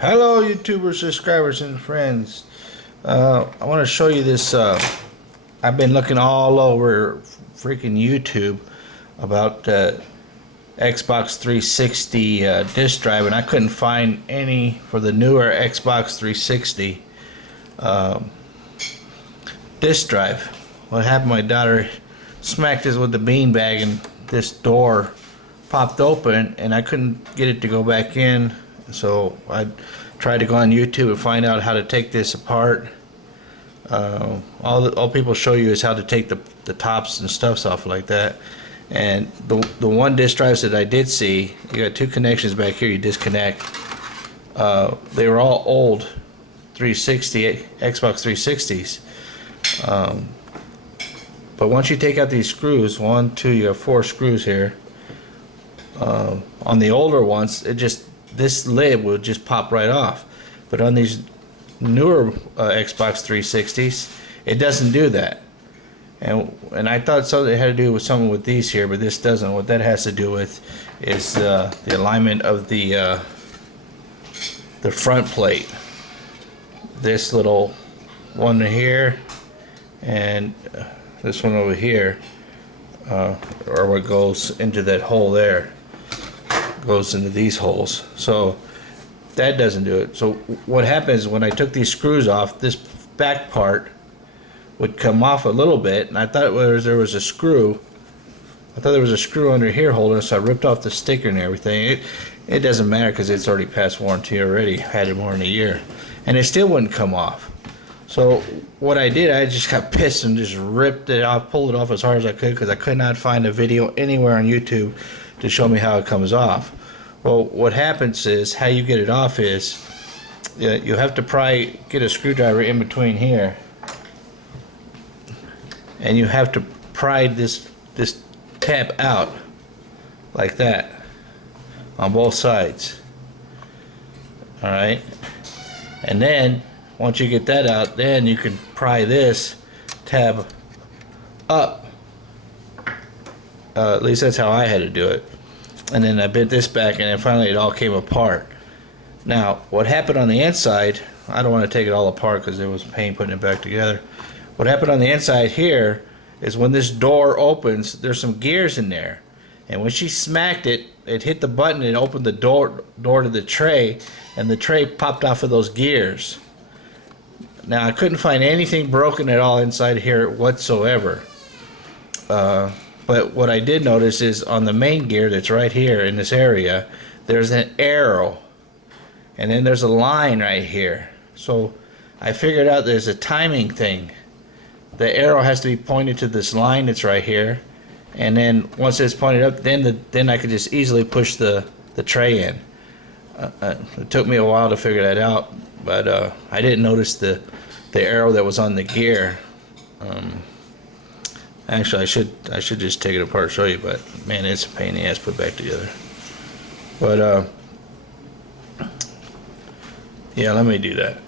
Hello YouTubers, subscribers, and friends. I want to show you this. I've been looking all over freaking YouTube about Xbox 360 disk drive, and I couldn't find any for the newer Xbox 360 disk drive. What happened? My daughter smacked this with the beanbag, and this door popped open, and I couldn't get it to go back in. So I tried to go on YouTube and find out how to take this apart. All people show you is how to take the tops and stuffs off like that. And the one disk drives that I did see, you got two connections back here. You disconnect. They were all old 360 Xbox 360s. But once you take out these screws, one, two, you have 4 screws here. On the older ones, this lid will just pop right off, but on these newer Xbox 360s, it doesn't do that. And I thought something had to do with something with these here, but this doesn't. What that has to do with is the alignment of the front plate. This little one here and this one over here, or what goes into that hole there, goes into these holes. So that doesn't do it. So what happens when I took these screws off, this back part would come off a little bit, and I thought there was a screw. I thought there was a screw under here holding it, so I ripped off the sticker and everything. It doesn't matter because it's already past warranty already. Had it more than a year, and it still wouldn't come off. So what I did, I just got pissed and just ripped it off, pulled it off as hard as I could, because I could not find a video anywhere on YouTube to show me how it comes off. Well, what happens is, how you get it off is, you have to get a screwdriver in between here, and you have to pry this tab out like that on both sides. All right, and then once you get that out, then you can pry this tab up. At least that's how I had to do it. And then I bent this back, and then finally it all came apart. Now, what happened on the inside, I don't want to take it all apart because it was a pain putting it back together. What happened on the inside here is when this door opens, there's some gears in there. And when she smacked it, it hit the button and opened the door to the tray, and the tray popped off of those gears. Now, I couldn't find anything broken at all inside here whatsoever. But what I did notice is on the main gear that's right here in this area, there's an arrow, and then there's a line right here. So I figured out there's a timing thing. The arrow has to be pointed to this line that's right here, and then once it's pointed up, then I could just easily push the tray in. It took me a while to figure that out, but I didn't notice the arrow that was on the gear. Actually, I should just take it apart and show you, but man, it's a pain in the ass to put back together. But yeah, let me do that.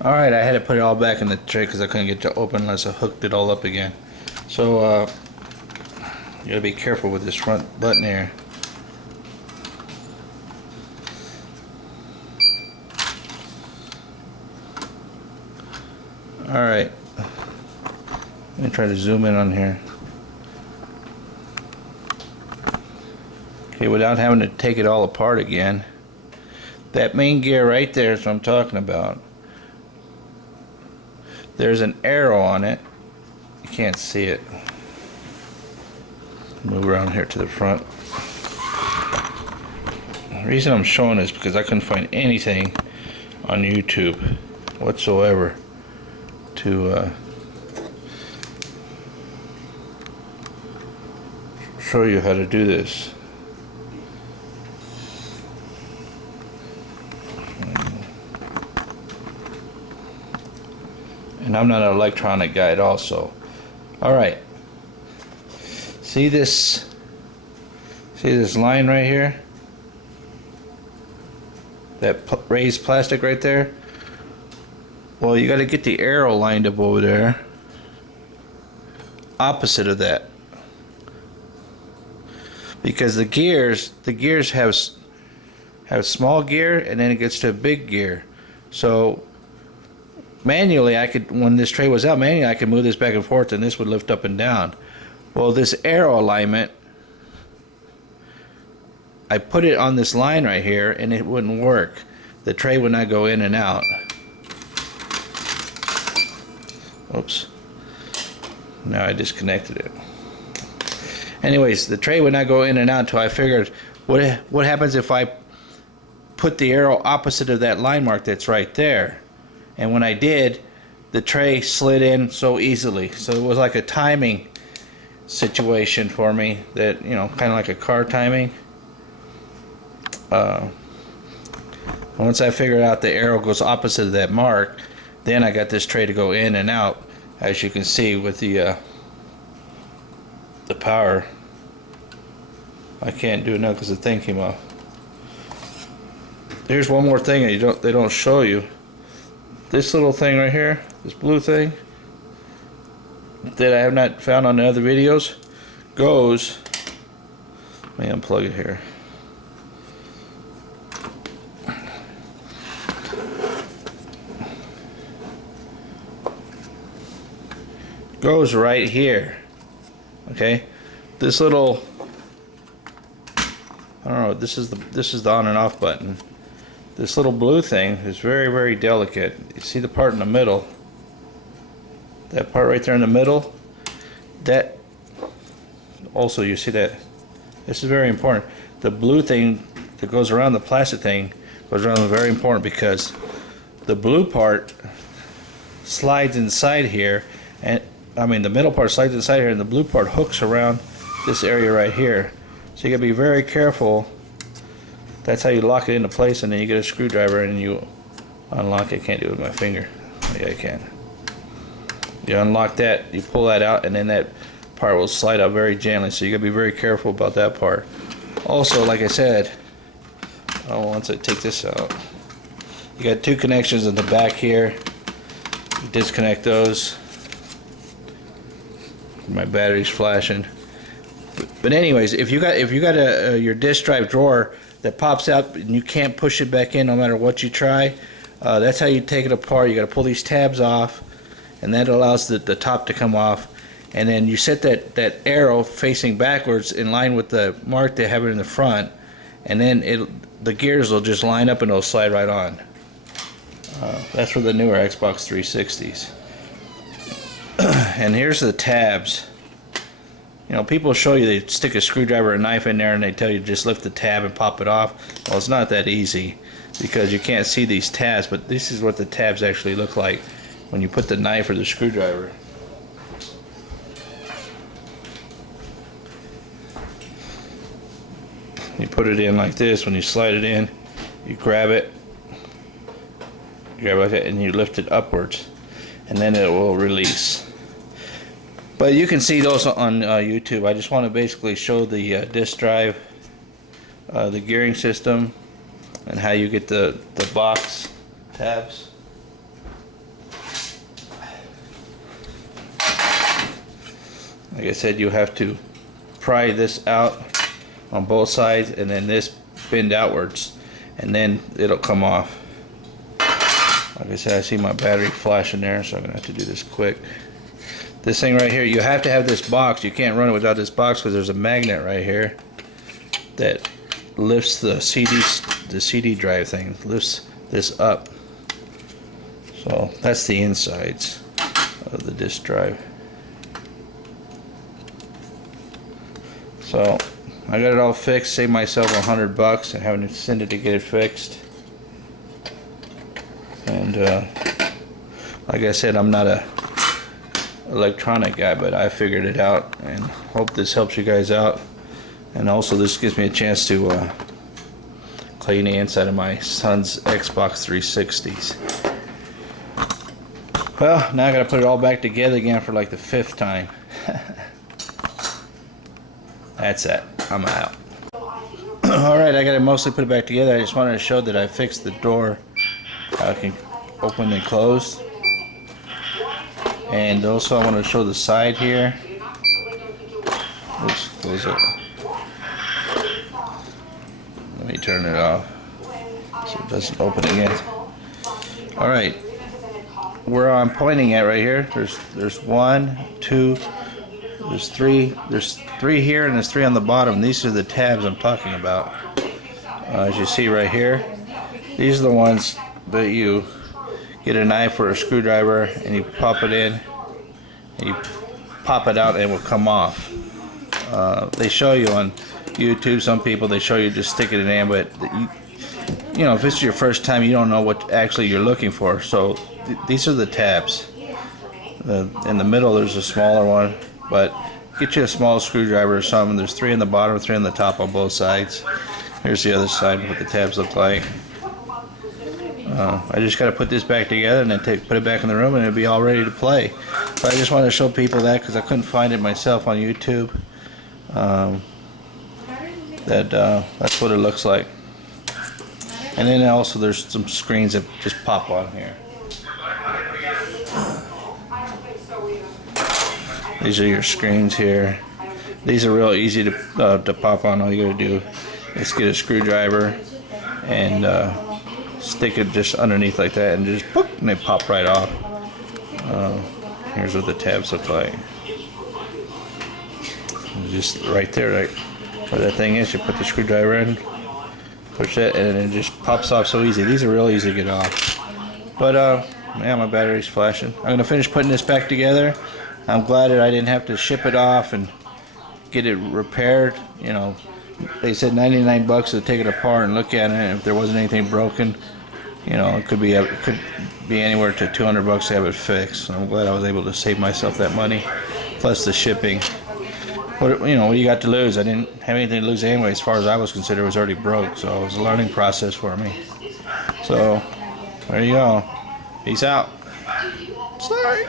Alright, I had to put it all back in the tray because I couldn't get it to open unless I hooked it all up again. So you gotta be careful with this front button here. Alright, let me try to zoom in on here. Okay, without having to take it all apart again. That main gear right there is what I'm talking about. There's an arrow on it. You can't see it. Move around here to the front. The reason I'm showing this is because I couldn't find anything on YouTube whatsoever to show you how to do this. And I'm not an electronic guy at all, so alright. See this line right here? That raised plastic right there? Well, you got to get the arrow lined up over there, opposite of that. because the gears have have small gear, and then it gets to a big gear. So manually, I could, when this tray was out, manually I could move this back and forth, and this would lift up and down. Well, this arrow alignment, I put it on this line right here, and it wouldn't work. The tray would not go in and out. Oops. Now I disconnected it. Anyways, the tray would not go in and out until I figured what happens if I put the arrow opposite of that line mark that's right there. And when I did, the tray slid in so easily. So it was like a timing situation for me, that, you know, kind of like a car timing. Once I figured out the arrow goes opposite of that mark, then I got this tray to go in and out, as you can see with the power. I can't do it now because the thing came off. Here's one more thing they don't show you. This little thing right here, this blue thing that I have not found on the other videos, goes, let me unplug it here. Goes right here. Okay, this little, I don't know, this is the on and off button. This little blue thing is very, very delicate. You see the part in the middle, that part right there in the middle, that also, you see that, this is very important. The blue thing that goes around, the plastic thing goes around, is very important because the blue part slides inside here, and I mean the middle part slides inside here, and the blue part hooks around this area right here. So you gotta be very careful. That's how you lock it into place, and then you get a screwdriver and you unlock it. Can't do it with my finger. Yeah, I can. You unlock that, you pull that out, and then that part will slide out very gently. So you gotta be very careful about that part. Also, like I said, once I take this out, you got two connections in the back here. You disconnect those. My battery's flashing. But anyways, if you got your disk drive drawer that pops out and you can't push it back in no matter what you try, that's how you take it apart. You got to pull these tabs off, and that allows the top to come off. And then you set that arrow facing backwards in line with the mark they have it in the front, and then the gears will just line up and it'll slide right on. That's for the newer Xbox 360s. And here's the tabs. You know, people show you they stick a screwdriver or a knife in there and they tell you just lift the tab and pop it off. Well, it's not that easy because you can't see these tabs, but this is what the tabs actually look like when you put the knife or the screwdriver. You put it in like this. When you slide it in, you grab it like that, and you lift it upwards, and then it will release. But you can see those on YouTube. I just want to basically show the disk drive, the gearing system, and how you get the box tabs. Like I said, you have to pry this out on both sides, and then this bend outwards, and then it'll come off. Like I said, I see my battery flashing there, so I'm gonna have to do this quick. This thing right here, you have to have this box. You can't run it without this box because there's a magnet right here that lifts the CD drive thing, lifts this up. So that's the insides of the disk drive. So I got it all fixed, saved myself $100 and having to send it to get it fixed. And like I said, I'm not a electronic guy, but I figured it out, and hope this helps you guys out. And also, this gives me a chance to clean the inside of my son's Xbox 360s. Well, now I gotta put it all back together again for like the 5th time. That's it. I'm out. Alright, I gotta mostly put it back together. I just wanted to show that I fixed the door. How it can open and close. And also I want to show the side here. Let's close it. Let me turn it off. so it doesn't open again. All right, where I'm pointing at right here, there's 1, 2, there's 3 here, and there's 3 on the bottom. These are the tabs I'm talking about. As you see right here, these are the ones that you get a knife or a screwdriver and you pop it in and you pop it out and it will come off. They show you on YouTube, some people, they show you just stick it in there, but you know, if it's your first time, you don't know what actually you're looking for. So these are the tabs. In the middle there's a smaller one, but get you a small screwdriver or something. There's 3 on the bottom, 3 on the top on both sides. Here's the other side, what the tabs look like. I just got to put this back together and then put it back in the room and it'll be all ready to play. But I just wanted to show people that because I couldn't find it myself on YouTube. That's what it looks like. And then also there's some screens that just pop on here. These are your screens here. These are real easy to pop on. All you gotta do is get a screwdriver and stick it just underneath like that, and just boop, and they pop right off. Here's what the tabs look like. Just right there, right where that thing is. You put the screwdriver in, push it, and it just pops off so easy. These are real easy to get off. But yeah, my battery's flashing. I'm gonna finish putting this back together. I'm glad that I didn't have to ship it off and get it repaired. You know, they said 99 bucks to take it apart and look at it, and if there wasn't anything broken, you know, it could be anywhere to 200 bucks to have it fixed. So I'm glad I was able to save myself that money, plus the shipping. But you know, what do you got to lose? I didn't have anything to lose anyway. As far as I was concerned, it was already broke, so it was a learning process for me. So there you go. Peace out. Sorry.